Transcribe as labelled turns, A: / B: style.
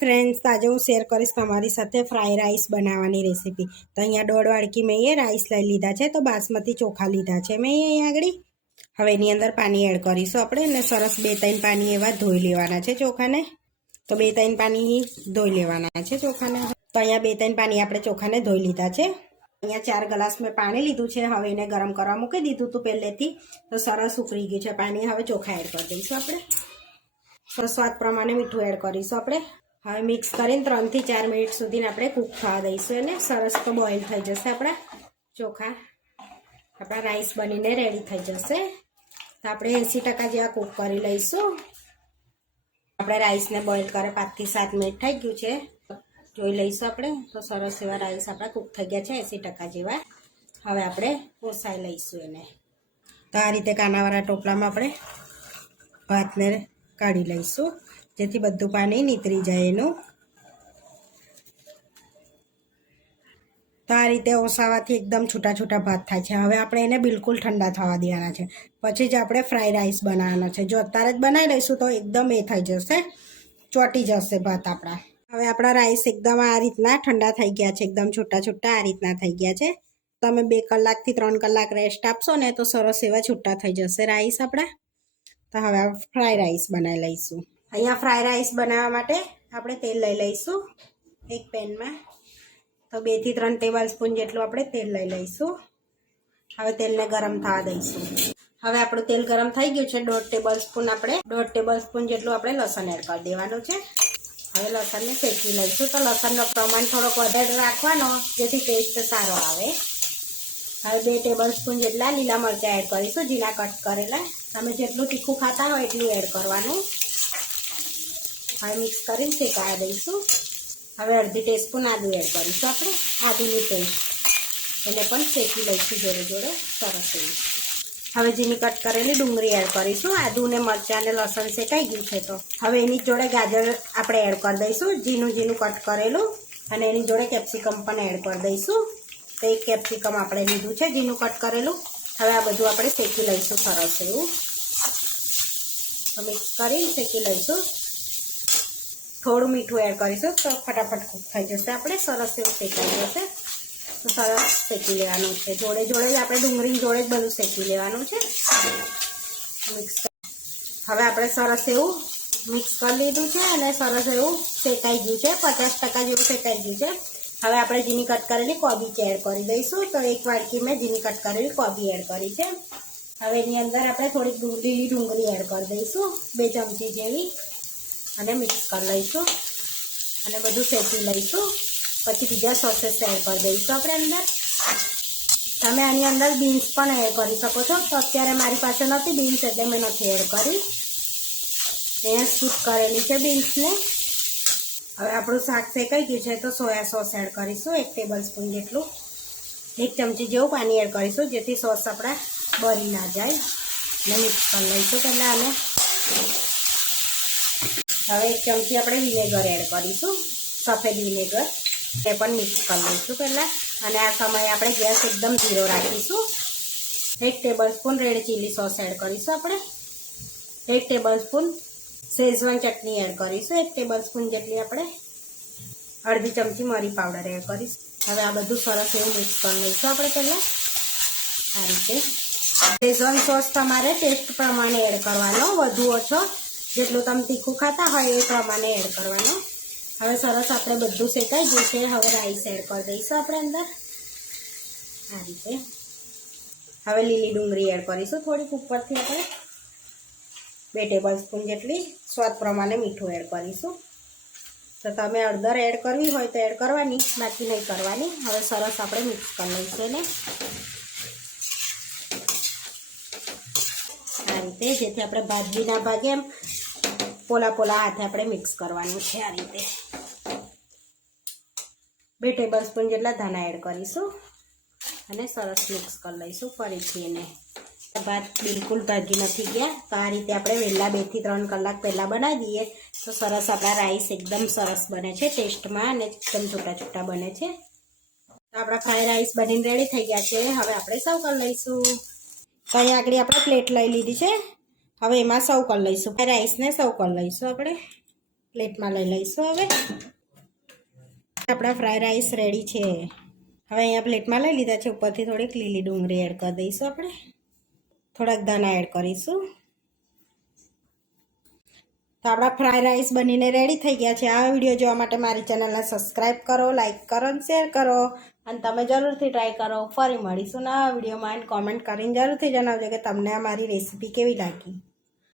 A: Friends આજે હું share કરીશ તમારી સાથે ફ્રાય રાઈસ બનાવવાની રેસીપી તો અહીંયા દોઢ વાડકી મેં એ રાઈસ લઈ લીધા છે, તો બાસમતી ચોખા લીધા છે. મેં અહીંયા આગળ. હવે એની અંદર પાણી એડ કરીશું આપણે અને સરસ બે ત્રણ પાણી એવા ધોઈ લેવાના છે ચોખાને. તો બે ત્રણ પાણી ધોઈ લેવાના છે ચોખાને. તો અહીંયા બે ત્રણ પાણી આપણે ચોખાને ધોઈ લીધા છે. અહીંયા ચાર ગ્લાસ મેં પાણી લીધું છે, હવે એને ગરમ કરવા મૂકી દીધું હતું પહેલેથી. તો સરસ ઉકળી ગયું છે પાણી, હવે ચોખા એડ કરી દઈશું આપણે. સ્વાદ પ્રમાણે મીઠું એડ કરીશું આપણે. હવે મિક્સ કરીને ત્રણથી ચાર મિનિટ સુધી આપણે કૂક થવા દઈશું એને સરસ તો બોઇલ થઈ જશે આપણા. ચોખા. આપણા રાઈસ બનીને રેડી થઈ જશે. તો આપણે એંસી ટકા જેવા કૂક કરી લઈશું. આપણે રાઈસને બોઇલ કરે પાંચથી સાત મિનિટ થઈ ગયું છે. જોઈ લઈશું આપણે. તો સરસ એવા રાઈસ આપણા કૂક થઈ ગયા છે, એંસી ટકા જેવા. હવે આપણે ઓસાઈ લઈશું એને. તો આ રીતે કાનાવાળા ટોપલામાં આપણે ભાતને કાઢી લઈશું. જેથી બધું પાણી નીતરી જાય એનું. તો આ રીતે ઓસાવાથી એકદમ છૂટા છૂટા ભાત થાય છે. હવે આપણે એને બિલકુલ ઠંડા થવા દેવાના છે. પછી જ આપણે ફ્રાય રાઈસ બનાવવાના છે. જો અત્યારે જ બનાવી લઈશું તો એકદમ એ થઈ જશે. ચોટી જશે ભાત આપણા. હવે આપણા રાઈસ એકદમ આ રીતના ઠંડા થઈ ગયા છે. એકદમ છૂટા છૂટા આ રીતના થઈ ગયા છે. તમે બે કલાકથી ત્રણ કલાક રેસ્ટ આપશો ને તો સરસ એવા છૂટા થઈ જશે રાઈસ આપણા. તો હવે ફ્રાય રાઈસ બનાવી લઈશું. અહીંયા ફ્રાય રાઈસ બનાવવા માટે આપણે તેલ લઈ લઈશું. એક પેનમાં. તો બેથી ત્રણ ટેબલ સ્પૂન જેટલું આપણે તેલ લઈ લઈશું. હવે તેલને ગરમ થવા દઈશું. હવે આપણું તેલ ગરમ થઈ ગયું છે. દોઢ ટેબલ સ્પૂન આપણે, દોઢ ટેબલ સ્પૂન જેટલું આપણે લસણ એડ કરી દેવાનું છે. હવે લસણને શેકી લઈશું. તો લસણનો પ્રમાણ થોડોક વધારે રાખવાનો, જેથી ટેસ્ટ સારો આવે. હવે બે ટેબલ સ્પૂન જેટલા લીલા મરચાં એડ કરીશું, ઝીણા કટ કરેલા. તમે જેટલું તીખું ખાતા હોય એટલું એડ કરવાનું. હવે મિક્સ કરીને શેકાવા દઈશું. હવે અડધી ટેસ્પૂન આદું એડ કરીશું આપણે. આદુની પેસ્ટ. એને પણ શેકી લઈશું જોડે જોડે. સરસ એવી. હવે જેની કટ કરેલી ડુંગળી એડ કરીશું. આદુ ને મરચાં ને લસણ શેકાઈ ગયું છે તો. હવે એની જોડે ગાજર આપણે એડ કરી દઈશું. ઝીણું ઝીણું કટ કરેલું. અને એની જોડે કેપ્સિકમ પણ એડ કરી દઈશું. તો એક કેપ્સિકમ આપણે લીધું છે, ઝીણું કટ કરેલું. હવે આ બધું આપણે શેકી લઈશું. સરસ એવું. મિક્સ કરી શેકી લઈશું. થોડું મીઠું એડ કરીશું તો ફટાફટ થઈ જશે આપણે. સરસ એવું શેકાઈ જશે તો સરસ શેકી લેવાનું છે. જોડે જોડે જ આપણે ડુંગળી જોડે જ બધું શેકી લેવાનું છે. મિક્સ હવે આપણે સરસ એવું મિક્સ કરી લીધું છે અને સરસ એવું શેકાઈ ગયું છે. પચાસ ટકા જેવું શેકાઈ ગયું છે. હવે આપણે ઝીણી કટ કરેલી કોબી એડ કરી દઈશું. તો એક વાટકી મેં ઝીણી કટ કરેલી કોબી એડ કરી છે. હવે એની અંદર આપણે થોડીક લીલી ડુંગળી એડ કરી દઈશું. બે ચમચી જેવી. અને મિક્સ કરી લઈશું. અને બધું શેકી લઈશું. પછી બીજા સોસેસ એડ કરી દઈશું આપણે અંદર. તમે આની અંદર બીન્સ પણ એડ કરી શકો છો. તો અત્યારે મારી પાસે નથી બીન્સ એટલે મેં નથી એડ કરી. અહીંયા સ્કીપ કરેલી છે બીન્સને હવે આપણું શાક શેકાઈ ગયું છે તો સોયા સોસ એડ કરીશું, એક ટેબલ સ્પૂન જેટલું. એક ચમચી જેવું પાણી એડ કરીશું, જેથી સોસ આપણા બળી ના જાય. અને મિક્સ કરી લઈશું પહેલાં અને હવે એક ચમચી આપણે વિનેગર એડ કરીશું. સફેદ વિનેગર. એ પણ મિક્સ કરી લઈશું પહેલાં. અને આ સમયે આપણે ગેસ એકદમ ધીરો રાખીશું. એક tablespoon red chilli sauce add કરીશું આપણે. એક tablespoon Schezwan chutney add કરીશું. એક ટેબલ સ્પૂન જેટલી આપણે અડધી ચમચી મરી પાવડર એડ કરીશું. હવે આ બધું સરસ એવું મિક્સ કરી લઈશું આપણે પહેલાં. આ રીતે. શેઝવાન સોસ તમારે ટેસ્ટ પ્રમાણે એડ કરવાનો. વધુ ઓછો જેટલું તમે તીખું ખાતા હોય એ પ્રમાણે એડ કરવાનો. હવે સરસ આપણે બધું શેકાઈ ગયું છે. હવે રાઈસ એડ કરી દઈશું આપણે અંદર. આ રીતે. હવે લીલી ડુંગળી એડ કરીશું. થોડીક ઉપરથી આપણે બે ટેબલ સ્પૂન જેટલી સ્વાદ પ્રમાણે મીઠું એડ કરીશું. તો તમે અડધર એડ કરવી હોય તો એડ કરવાની. બાકી નહીં કરવાની. હવે સરસ આપણે મિક્સ કરી લઈશું એને. આ રીતે. જેથી આપણે ભાજી ના ભાગે એમ પોલા પોલા હાથે આપણે મિક્સ કરવાનું છે આ રીતે. બે ટેબલ સ્પૂન જેટલા ધાણા એડ કરીશું અને સરસ મિક્સ કરી લઈશું ફરીથી એને. ભાત બિલકુલ ભાગી નથી ગયા. તો આ રીતે આપણે વહેલા બેથી ત્રણ કલાક પહેલાં બનાવી દઈએ તો સરસ આપણા રાઈસ એકદમ સરસ બને છે ટેસ્ટમાં અને એકદમ છૂટા છૂટા બને છે. તો આપણા ફ્રાય રાઈસ બનીને રેડી થઈ ગયા છે. હવે આપણે સર્વ કરી લઈશું. તો આગળ આપણે પ્લેટ લઈ લીધી છે. હવે એમાં સર્વ કરી લઈશું. રાઈસને સર્વ કરી લઈશું આપણે. પ્લેટમાં લઈ લઈશું હવે. આપણા ફ્રાય રાઈસ રેડી છે. હવે અહીંયા પ્લેટમાં લઈ લીધા છે. ઉપરથી થોડીક લીલી ડુંગળી એડ કરી દઈશું આપણે. થોડાક દાણા એડ કરીશું. તો આપણા ફ્રાય રાઈસ બનીને રેડી થઈ ગયા છે. આ વીડિયો જોવા માટે મારી ચેનલને સબસ્ક્રાઈબ કરો, લાઇક કરો અને શેર કરો. અને તમે જરૂરથી ટ્રાય કરો. ફરી મળીશું નવા વિડીયોમાં. અને કોમેન્ટ કરીને જરૂરથી જણાવજો કે તમને આ મારી રેસીપી કેવી લાગી.